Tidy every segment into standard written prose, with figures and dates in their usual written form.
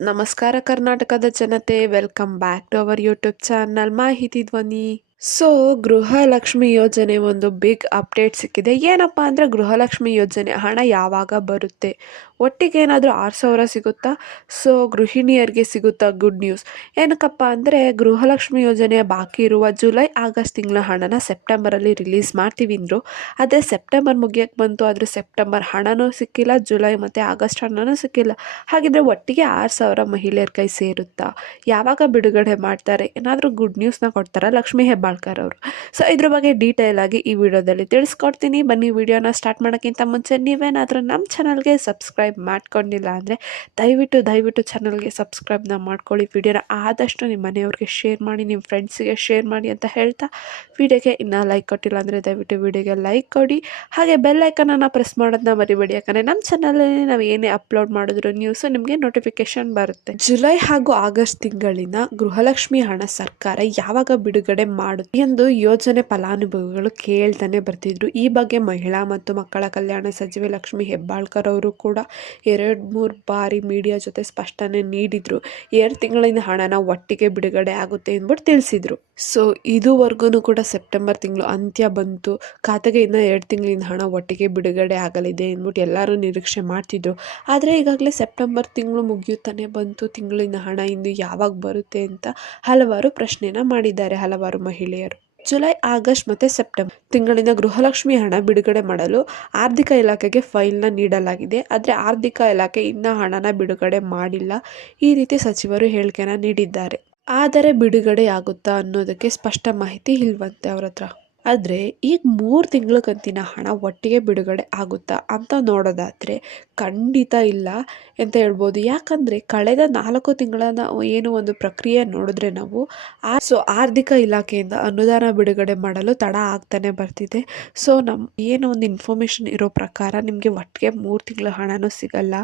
ನಮಸ್ಕಾರ ಕರ್ನಾಟಕದ ಜನತೆ, welcome back to our YouTube channel Mahiti Dhwani. So Gruhalakshmi ಯೋಜನೆ ಒಂದು ಬಿಗ್ ಅಪ್ಡೇಟ್ ಸಿಕ್ಕಿದೆ. ಏನಪ್ಪ ಅಂದರೆ ಗೃಹಲಕ್ಷ್ಮಿ ಯೋಜನೆ ಹಣ ಯಾವಾಗ ಬರುತ್ತೆ, ಒಟ್ಟಿಗೆ ಏನಾದರೂ 6,000 ಸಿಗುತ್ತಾ? ಸೊ ಗೃಹಿಣಿಯರಿಗೆ ಸಿಗುತ್ತಾ? Good news. ಏನಕ್ಕಪ್ಪ ಅಂದರೆ ಗೃಹಲಕ್ಷ್ಮಿ ಯೋಜನೆಯ ಬಾಕಿ ಇರುವ ಜುಲೈ ಆಗಸ್ಟ್ ತಿಂಗಳ ಹಣನ ಸೆಪ್ಟೆಂಬರಲ್ಲಿ ರಿಲೀಸ್ ಮಾಡ್ತೀವಿ ಅಂದರು. ಆದರೆ ಸೆಪ್ಟೆಂಬರ್ ಮುಗಿಯಕ್ಕೆ ಬಂತು, ಆದರೆ ಸೆಪ್ಟೆಂಬರ್ ಹಣನೂ ಸಿಕ್ಕಿಲ್ಲ, ಜುಲೈ ಮತ್ತು ಆಗಸ್ಟ್ ಹಣನೂ ಸಿಕ್ಕಿಲ್ಲ. ಹಾಗಿದ್ರೆ ಒಟ್ಟಿಗೆ 6,000 ಮಹಿಳೆಯರ ಕೈ ಸೇರುತ್ತಾ? ಯಾವಾಗ ಬಿಡುಗಡೆ ಮಾಡ್ತಾರೆ? ಏನಾದರೂ ಗುಡ್ ನ್ಯೂಸ್ನ ಕೊಡ್ತಾರಾ ಲಕ್ಷ್ಮೀ ಹೆಬ್ಬಾಳ್ಕರ್ ಅವರು? ಸೊ ಇದ್ರ ಬಗ್ಗೆ ಡೀಟೇಲ್ ಆಗಿ ಈ ವಿಡಿಯೋದಲ್ಲಿ ತಿಳಿಸ್ಕೊಡ್ತೀನಿ. ಬನ್ನಿ, ವಿಡಿಯೋನ ಸ್ಟಾರ್ಟ್ ಮಾಡೋಕ್ಕಿಂತ ಮುಂಚೆ ನೀವೇನಾದರೂ ನಮ್ಮ ಚಾನಲ್ಗೆ ಸಬ್ಸ್ಕ್ರೈಬ್ ಮಾಡ್ಕೊಂಡಿಲ್ಲ ಅಂದರೆ ದಯವಿಟ್ಟು ಚಾನಲ್ಗೆ ಸಬ್ಸ್ಕ್ರೈಬ್ನ ಮಾಡ್ಕೊಳ್ಳಿ. ವಿಡಿಯೋನ ಆದಷ್ಟು ನಿಮ್ಮ ಮನೆಯವ್ರಿಗೆ ಶೇರ್ ಮಾಡಿ, ನಿಮ್ಮ ಫ್ರೆಂಡ್ಸಿಗೆ ಶೇರ್ ಮಾಡಿ ಅಂತ ಹೇಳ್ತಾ, ವಿಡಿಯೋಗೆ ಇನ್ನೂ ಲೈಕ್ ಕೊಟ್ಟಿಲ್ಲ ಅಂದರೆ ದಯವಿಟ್ಟು ವಿಡಿಯೋಗೆ ಲೈಕ್ ಕೊಡಿ. ಹಾಗೆ ಬೆಲ್ ಐಕನನ್ನು ಪ್ರೆಸ್ ಮಾಡೋದನ್ನ ಮರಿಬೇಡಿ, ಯಾಕಂದರೆ ನಮ್ಮ ಚಾನಲಲ್ಲಿ ನಾವು ಏನೇ ಅಪ್ಲೋಡ್ ಮಾಡಿದ್ರು ನ್ಯೂಸು ನಿಮಗೆ ನೋಟಿಫಿಕೇಶನ್ ಬರುತ್ತೆ. ಜುಲೈ ಹಾಗೂ ಆಗಸ್ಟ್ ತಿಂಗಳಿನ ಗೃಹಲಕ್ಷ್ಮಿ ಹಣ ಸರ್ಕಾರ ಯಾವಾಗ ಬಿಡುಗಡೆ ಮಾಡುತ್ತೆ ಎಂದು ಯೋಜನೆ ಫಲಾನುಭವಿಗಳು ಕೇಳ್ತಾನೆ ಬರ್ತಿದ್ರು. ಈ ಬಗ್ಗೆ ಮಹಿಳಾ ಮತ್ತು ಮಕ್ಕಳ ಕಲ್ಯಾಣ ಸಚಿವೆ ಲಕ್ಷ್ಮೀ ಹೆಬ್ಬಾಳ್ಕರ್ ಅವರು ಕೂಡ 2-3 ಬಾರಿ ಮೀಡಿಯಾ ಜೊತೆ ಸ್ಪಷ್ಟನೆ ನೀಡಿದ್ರು. 2 ತಿಂಗಳಿನ ಹಣನ ಒಟ್ಟಿಗೆ ಬಿಡುಗಡೆ ಆಗುತ್ತೆ ಅಂದ್ಬಿಟ್ಟು ತಿಳಿಸಿದ್ರು. ಸೊ ಇದುವರೆಗೂ ಕೂಡ ಸೆಪ್ಟೆಂಬರ್ ತಿಂಗಳು ಅಂತ್ಯ ಬಂತು, ಖಾತೆಗೆ ಇನ್ನು 2 ತಿಂಗಳಿನ ಹಣ ಒಟ್ಟಿಗೆ ಬಿಡುಗಡೆ ಆಗಲಿದೆ ಅಂದ್ಬಿಟ್ಟು ಎಲ್ಲರೂ ನಿರೀಕ್ಷೆ ಮಾಡ್ತಿದ್ರು. ಆದರೆ ಈಗಾಗಲೇ ಸೆಪ್ಟೆಂಬರ್ ತಿಂಗಳು ಮುಗಿಯುತ್ತಾನೆ ಬಂತು, ತಿಂಗಳಿನ ಹಣ ಇನ್ನು ಯಾವಾಗ ಬರುತ್ತೆ ಅಂತ ಹಲವಾರು ಪ್ರಶ್ನೆನ ಮಾಡಿದ್ದಾರೆ ಹಲವಾರು ಮಹಿಳೆಯರು. ಜುಲೈ, ಆಗಸ್ಟ್ ಮತ್ತು ಸೆಪ್ಟೆಂಬರ್ ತಿಂಗಳಿನ ಗೃಹಲಕ್ಷ್ಮಿ ಹಣ ಬಿಡುಗಡೆ ಮಾಡಲು ಆರ್ಥಿಕ ಇಲಾಖೆಗೆ ಫೈಲ್ನ ನೀಡಲಾಗಿದೆ. ಆದರೆ ಆರ್ಥಿಕ ಇಲಾಖೆ ಇನ್ನೂ ಹಣನ ಬಿಡುಗಡೆ ಮಾಡಿಲ್ಲ. ಈ ರೀತಿ ಸಚಿವರು ಹೇಳಿಕೆನ ನೀಡಿದ್ದಾರೆ. ಆದರೆ ಬಿಡುಗಡೆಯಾಗುತ್ತಾ ಅನ್ನೋದಕ್ಕೆ ಸ್ಪಷ್ಟ ಮಾಹಿತಿ ಇಲ್ವಂತೆ ಅವ್ರ ಹತ್ರ. ಆದರೆ ಈಗ 3 ತಿಂಗಳ ಕಂತಿನ ಹಣ ಒಟ್ಟಿಗೆ ಬಿಡುಗಡೆ ಆಗುತ್ತಾ ಅಂತ ನೋಡೋದಾದರೆ ಖಂಡಿತ ಇಲ್ಲ ಅಂತ ಹೇಳ್ಬೋದು. ಯಾಕಂದರೆ ಕಳೆದ 4 ತಿಂಗಳ ಏನು ಒಂದು ಪ್ರಕ್ರಿಯೆ ನೋಡಿದ್ರೆ ನಾವು ಆರ್ಥಿಕ ಇಲಾಖೆಯಿಂದ ಅನುದಾನ ಬಿಡುಗಡೆ ಮಾಡಲು ತಡ ಆಗ್ತಾನೆ ಬರ್ತಿದೆ. ಸೊ ಏನೋ ಒಂದು ಇನ್ಫಾರ್ಮೇಷನ್ ಇರೋ ಪ್ರಕಾರ ನಿಮಗೆ ಒಟ್ಟಿಗೆ 3 ತಿಂಗಳ ಹಣನೂ ಸಿಗಲ್ಲ.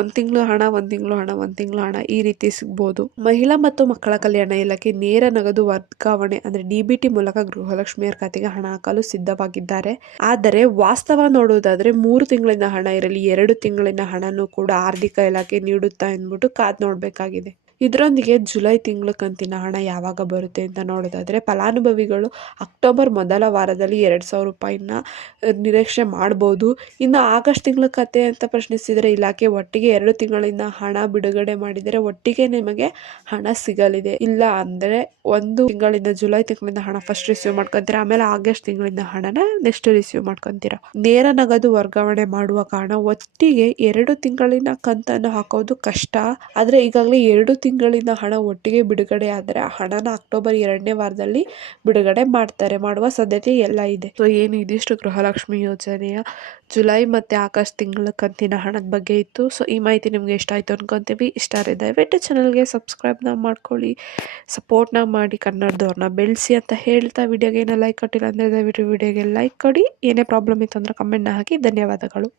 1 ತಿಂಗಳು ಹಣ, 1 ತಿಂಗಳು ಹಣ, 1 ತಿಂಗಳು ಹಣ ಈ ರೀತಿ ಸಿಗ್ಬೋದು. ಮಹಿಳಾ ಮತ್ತು ಮಕ್ಕಳ ಕಲ್ಯಾಣ ಇಲಾಖೆ ನೇರ ನಗದು ವರ್ಗಾವಣೆ ಅಂದರೆ DBT ಮೂಲಕ ಗೃಹಲಕ್ಷ್ಮಿಯರ ಖಾತೆಗೆ ಹಣ ಹಾಕಲು ಸಿದ್ಧವಾಗಿದ್ದಾರೆ. ಆದರೆ ವಾಸ್ತವ ನೋಡುವುದಾದ್ರೆ 3 ತಿಂಗಳಿನ ಹಣ ಇರಲಿ, 2 ತಿಂಗಳಿನ ಹಣನೂ ಕೂಡ ಆರ್ಥಿಕ ಇಲಾಖೆ ನೀಡುತ್ತಾ ಎಂದ್ಬಿಟ್ಟು ಕಾದ್ ನೋಡಬೇಕಾಗಿದೆ. ಇದರೊಂದಿಗೆ ಜುಲೈ ತಿಂಗಳ ಕಂತಿನ ಹಣ ಯಾವಾಗ ಬರುತ್ತೆ ಅಂತ ನೋಡೋದಾದರೆ ಫಲಾನುಭವಿಗಳು ಅಕ್ಟೋಬರ್ ಮೊದಲ ವಾರದಲ್ಲಿ 2,000 ರೂಪಾಯಿನ ನಿರೀಕ್ಷೆ ಮಾಡ್ಬೋದು. ಇನ್ನು ಆಗಸ್ಟ್ ತಿಂಗಳ ಕತೆ ಅಂತ ಪ್ರಶ್ನಿಸಿದರೆ ಇಲಾಖೆ ಒಟ್ಟಿಗೆ 2 ತಿಂಗಳಿನ ಹಣ ಬಿಡುಗಡೆ ಮಾಡಿದರೆ ಒಟ್ಟಿಗೆ ನಿಮಗೆ ಹಣ ಸಿಗಲಿದೆ. ಇಲ್ಲ ಅಂದರೆ 1 ತಿಂಗಳಿಂದ ಜುಲೈ ತಿಂಗಳಿಂದ ಹಣ ಫಸ್ಟ್ ರಿಸೀವ್ ಮಾಡ್ಕೊತೀರ, ಆಮೇಲೆ ಆಗಸ್ಟ್ ತಿಂಗಳಿಂದ ಹಣನ ನೆಕ್ಸ್ಟ್ ರಿಸೀವ್ ಮಾಡ್ಕೊತೀರ. ನೇರ ನಗದು ವರ್ಗಾವಣೆ ಮಾಡುವ ಕಾರಣ ಒಟ್ಟಿಗೆ 2 ತಿಂಗಳಿನ ಕಂತನ್ನು ಹಾಕೋದು ಕಷ್ಟ. ಆದರೆ ಈಗಾಗಲೇ 2 ತಿಂಗಳಿನ ಹಣ ಒಟ್ಟಿಗೆ ಬಿಡುಗಡೆ ಆದರೆ ಹಣನ ಅಕ್ಟೋಬರ್ 2ನೇ ವಾರದಲ್ಲಿ ಬಿಡುಗಡೆ ಮಾಡುವ ಸಾಧ್ಯತೆ ಎಲ್ಲ ಇದೆ. ಸೊ ಏನು ಇದಿಷ್ಟು ಗೃಹಲಕ್ಷ್ಮಿ ಯೋಜನೆಯ ಜುಲೈ ಮತ್ತು ಆಗಸ್ಟ್ ತಿಂಗಳ ಕಂತಿನ ಹಣದ ಬಗ್ಗೆ ಇತ್ತು. ಸೊ ಈ ಮಾಹಿತಿ ನಿಮಗೆ ಇಷ್ಟ ಆಯಿತು ಅನ್ಕೊತೀವಿ. ಇಷ್ಟ ಆದರೆ ದಯವಿಟ್ಟು ಚಾನಲ್ಗೆ ಸಬ್ಸ್ಕ್ರೈಬ್ನ ಮಾಡ್ಕೊಳ್ಳಿ, ಸಪೋರ್ಟ್ನ ಮಾಡಿ, ಕನ್ನಡದವ್ರನ್ನ ಬೆಳೆಸಿ ಅಂತ ಹೇಳ್ತಾ, ವಿಡಿಯೋಗೆ ಏನೋ ಲೈಕ್ ಕೊಟ್ಟಿಲ್ಲ ಅಂದರೆ ದಯವಿಟ್ಟು ವಿಡಿಯೋಗೆ ಲೈಕ್ ಕೊಡಿ. ಏನೇ ಪ್ರಾಬ್ಲಮ್ ಇತ್ತು ಅಂದರೆ ಕಮೆಂಟ್ನ ಹಾಕಿ. ಧನ್ಯವಾದಗಳು.